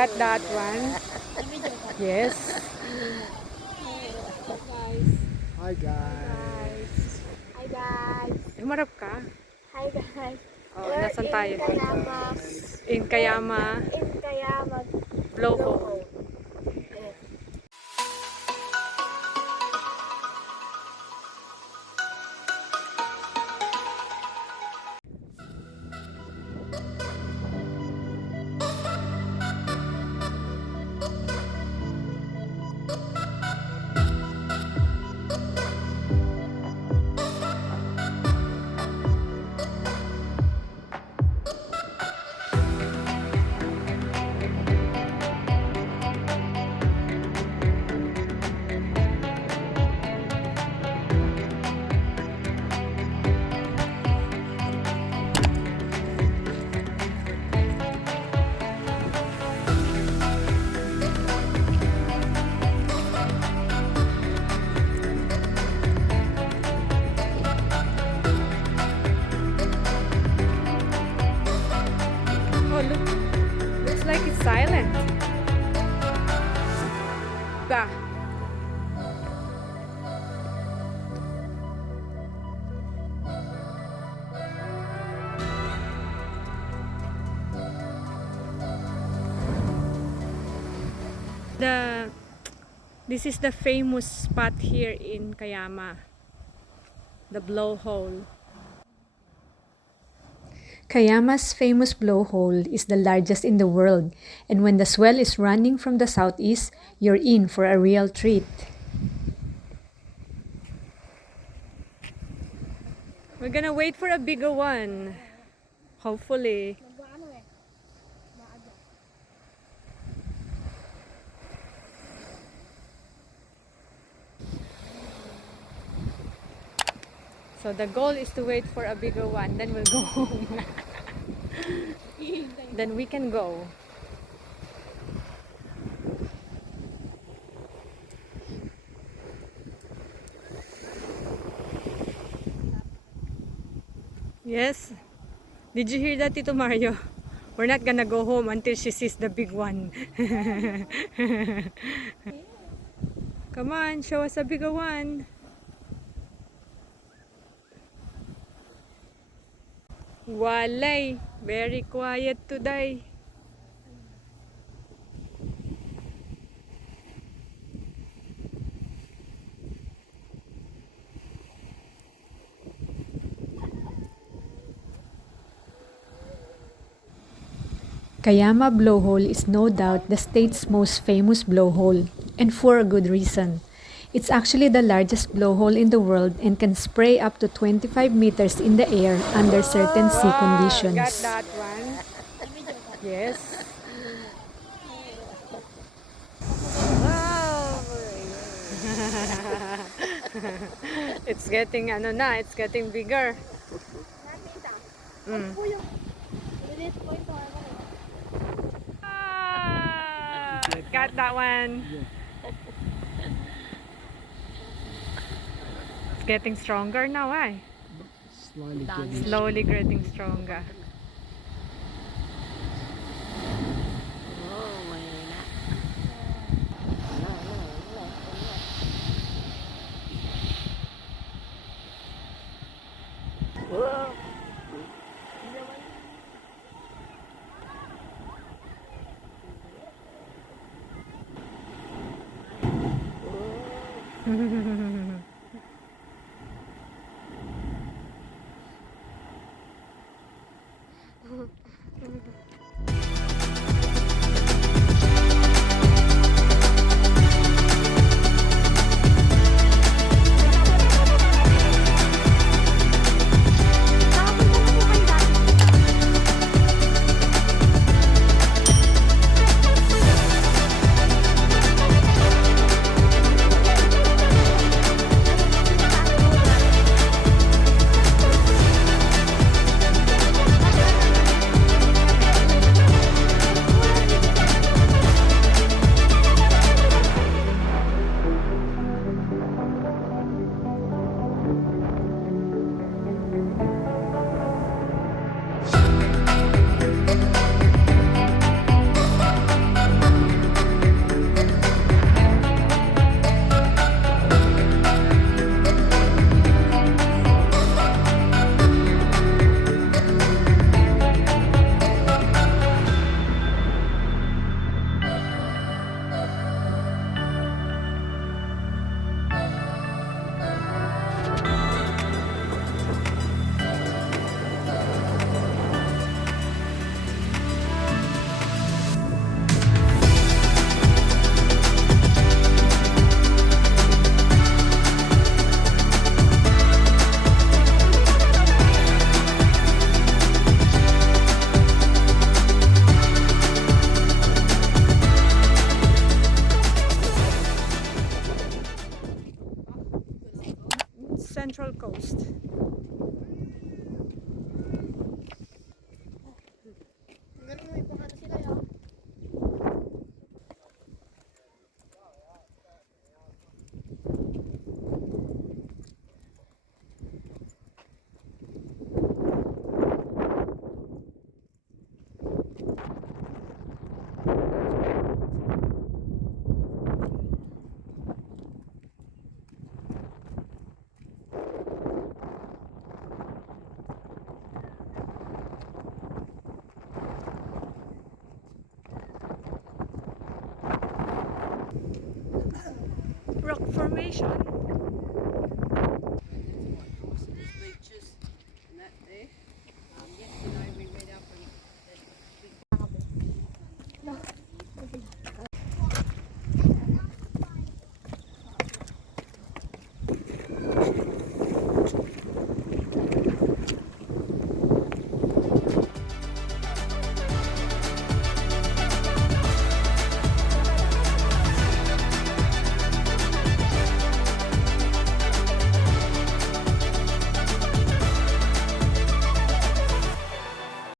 got that one. Yes. Hi guys. Hi guys. Humarap ka. Hi guys. Oh, We're nasan tayo? in Kiama Blowhole. Yes. Oh, look. Looks like it's silent. Ba. This is the famous spot here in Kiama, the blowhole. Kiama's famous blowhole is the largest in the world, and when the swell is running from the southeast, you're in for a real treat. We're gonna wait for a bigger one, hopefully. So the goal is to wait for a bigger one, then we'll go home. Then we can go. Yes. Did you hear that, Tito Mario? We're not gonna go home until she sees the big one. Come on, show us a bigger one. Walay, very quiet today. Kiama Blowhole is no doubt the state's most famous blowhole, and for a good reason. It's actually the largest blowhole in the world and can spray up to 25 meters in the air under certain sea conditions. Got that one. Yes. It's getting it's getting bigger. Got that one. It's getting stronger now, eh? Slowly getting stronger. formation